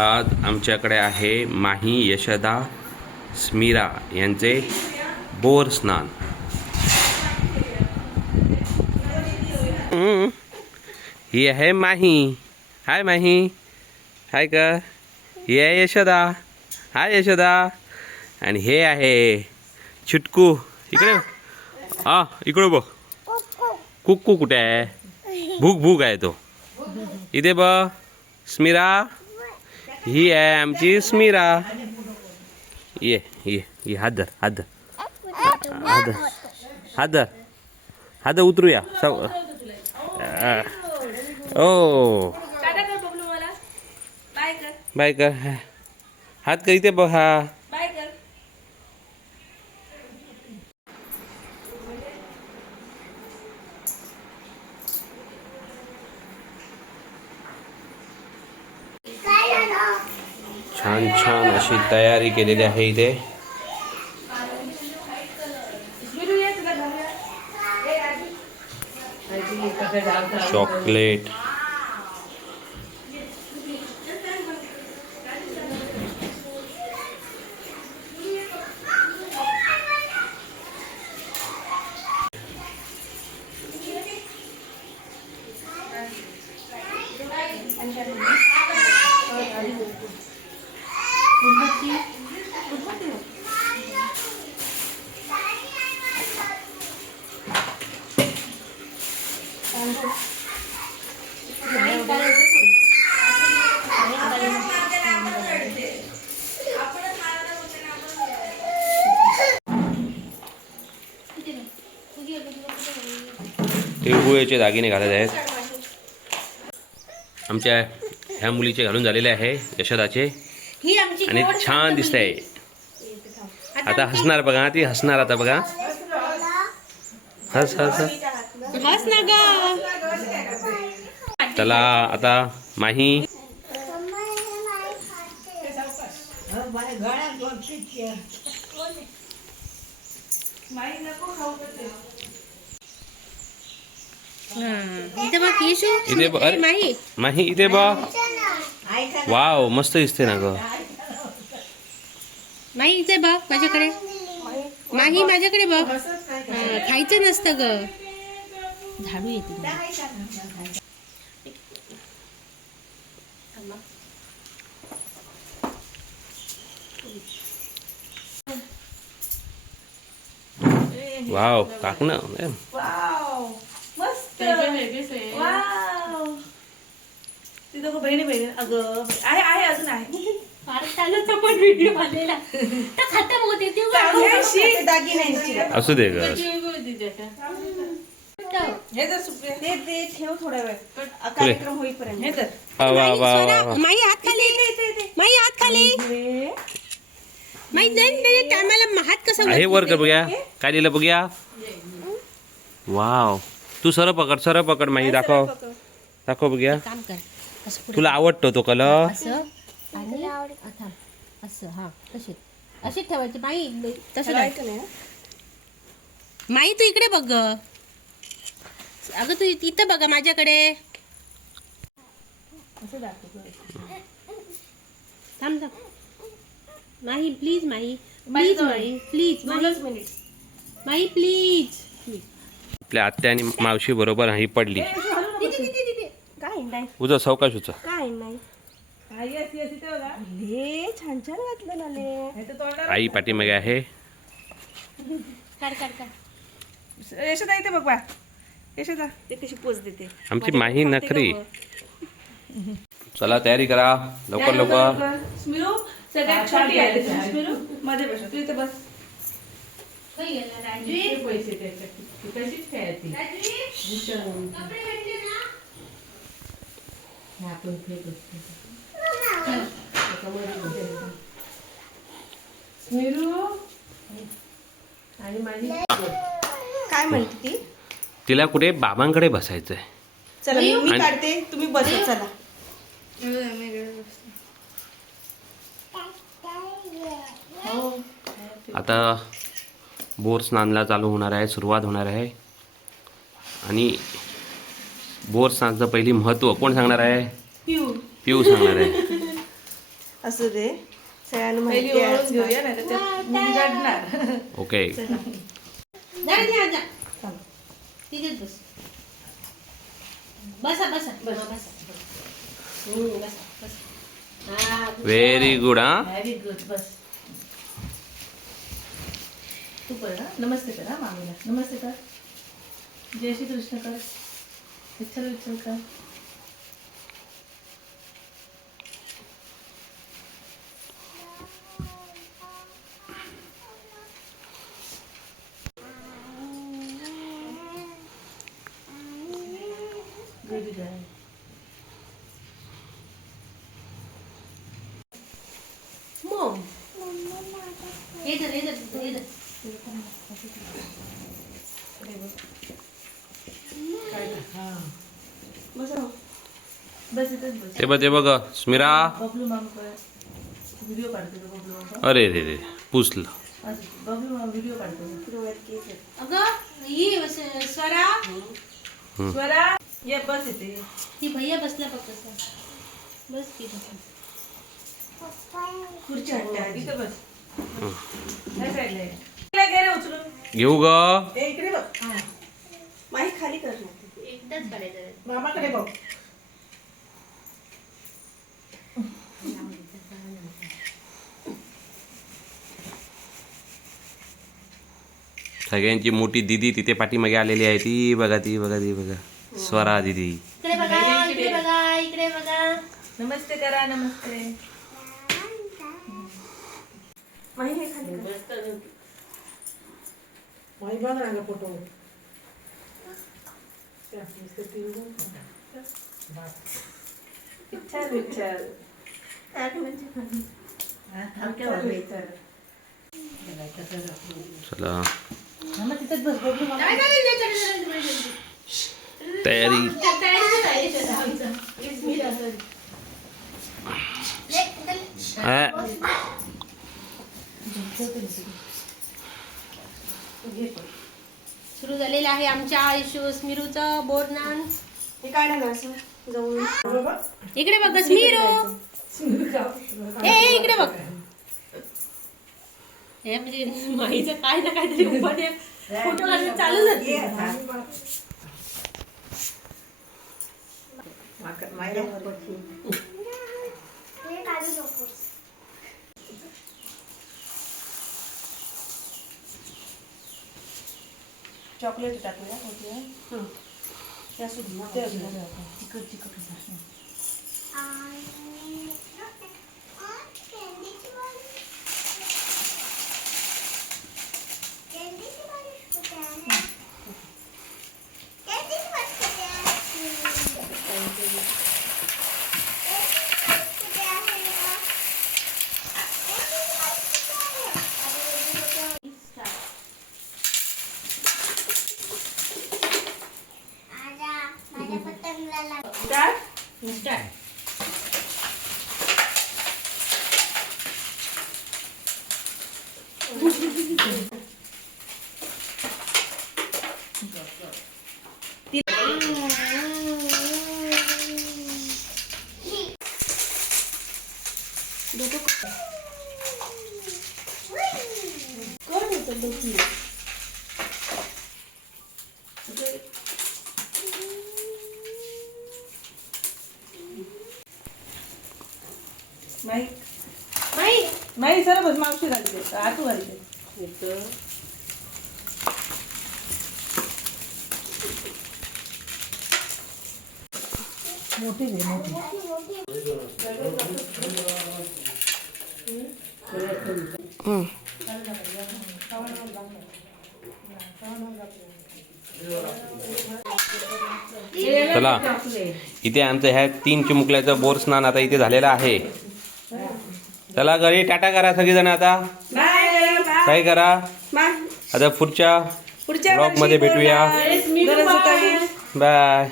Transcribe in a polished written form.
आज आमच्याकडे आहे माही, यशोदा, स्मिरा यांचे बोर स्नान। ही आहे माही। हाय माही, हाय का। ही आहे यशोदा। हाय यशोदा। आणि हे आहे चिटकू। इकडे इकडे बघ। कुक्कू कुठे आहे? भूक भूक आहे तो। इथे बघ स्मिरा। ही आहे आमची स्मिरा। ये हात धर, हात धर, हात धर, हात धर, हात धर, उतरूया सब। ओ बाय कर, हात कर, इथे बघ। हा छान छान अशी तयारी केलेली आहे इथे। चॉकलेट, तिळगुळाचे दागिने घालत आहेत। आमच्या ह्या मुलीचे घालून झालेले आहे, यशोदाचे, आणि छान दिसतंय। आता हसणार बघा, ती हसणार आता बघा। हस हस हस ना ग। चला आता माही। इथे बघ येशू, इथे बघ, अरे माही इथे बघ। वाव, मस्त दिसते ना ग। माही इथे बघ माझ्याकडे। माही माझ्याकडे बघ। खायचं नसतं ग, झाडू येते। वाव, काकू ना। मस्त। वाव, ती दोघं बहिणी बहिणी। अगं आहे आहे, अजून आहे। पण व्हिडिओ आलेला तर खाता बघ ते दागिन्यांची असू दे ग। हे तर सुप्रिया, ते ठेव थोडा वेळ, कार्यक्रम होईपर्यंत। हे तर वा वा वा वा। माही हात खाली, माही हात खाली। माही नाही टायमाला हात कसा हे वर कर बघूया, काय लिहिलं बघूया। वाव, तू सरळ पकड, सरळ पकड माही। दाखव दाखव बघूया। काम कर, तुला आवडतो तो कलर? असं आणि असं, हा तशी अशीच ठेवायची माही। तसं नाही माही, तू इकडे बघ। अगं तू इथं बघा माझ्याकडे। असं दाखव। थांब थांब Mahi, please Mahi, please Mahi, please minute. Mahi please. आपल्या आत्या आणि मावशी बरोबर ही पडली। काय नाही, उजं सावकाश उचल। काय नाही। हे छान छान घातलं नाले। आई पाठीमागे आहे। काढ काढ काढ। यशोदा इथे बघ बा, यशोदा ते कशी पोच देते आमची माही नखरी। चला तयारी करा लवकर लवकर। स्मिरू सगळ्यात छोटी आहे। स्मिरू मध्ये बस, तू इथे बस। आणि माझी काय म्हणते ती? तिला कुठे बाबांकडे बसायचंय। चला मी काढते, तुम्ही बसा। चला आता बोर स्नानला चालू होणार आहे, सुरुवात होणार आहे। आणि बोर स्नानचं पहिली महत्त्व कोण सांगणार आहे? पिऊ सांगणार आहे। असू दे सगळ्यांना माहिती आहे घेऊया नाही तर त्या बिघडणार. ओके. तिथेच बस. बसा बसा बसा बसा. बसा बसा. हा व्हेरी गुड. हा व्हेरी गुड. बस तू कर ना. नमस्ते कर. हा मामीला नमस्ते कर. जय श्री कृष्ण कर. विठ्ठल विठ्ठल कर. Good guy. मॉम इधर इधर इधर. बस ना. बस इथेच बस. ते बघ स्मिरा. बबलू मामा कर. व्हिडिओ काढतो तो बबलू मामा. अरे रे रे पुसलं. बबलू मामा व्हिडिओ काढतो. अगं ही स्वरा. स्वरा ये बस इथे. ती भैया बसला बघ कसं. बस की खुर्ची हट्टा इथं बस. या साईडला ये. तिला घे रे उचलून. घेऊ ग. ए इकडे बघ. माही खाली कर ना. एकदाच काढायचं. मामाकडे बघ. सगळ्यांची मोठी दिदी तिथे पाठीमागे आलेली आहे. ती बघा ती बघा ती बघा स्वरा दिदी. इकडे बघा इकडे बघा इकडे बघा. नमस्ते करा. नमस्ते. माही हे खाली कर. माही बघ ना फोटो. विठ्ठल विठ्ठल. चला मामा तिथेच बस. बबलू मामा. तयारी. हा. सुरू झालेलं आहे आमच्या आयुष्य स्मिरूचं बोरनान. हे काय ना असं जवळ. इकडे बघ स्मिरू. ए इकडे बघ. हे म्हणजे माईचं काय ना काहीतरी उपाय फोटो काढणं चालू झाले. चॉकलेट टाकूया होती. त्या सुद्धा तिखट तिखट. माई सर बस मावशी घालते. आतू घालते. मोठी घे मोठी. चला इथे आमचं ह्या 3 चिमुकल्याचं बोर स्नान आता इथे झालेलं आहे. चला घरी टाटा करा सगळेजण. आता काय करा आता पुढच्या ब्लॉग मध्ये भेटूया. बाय.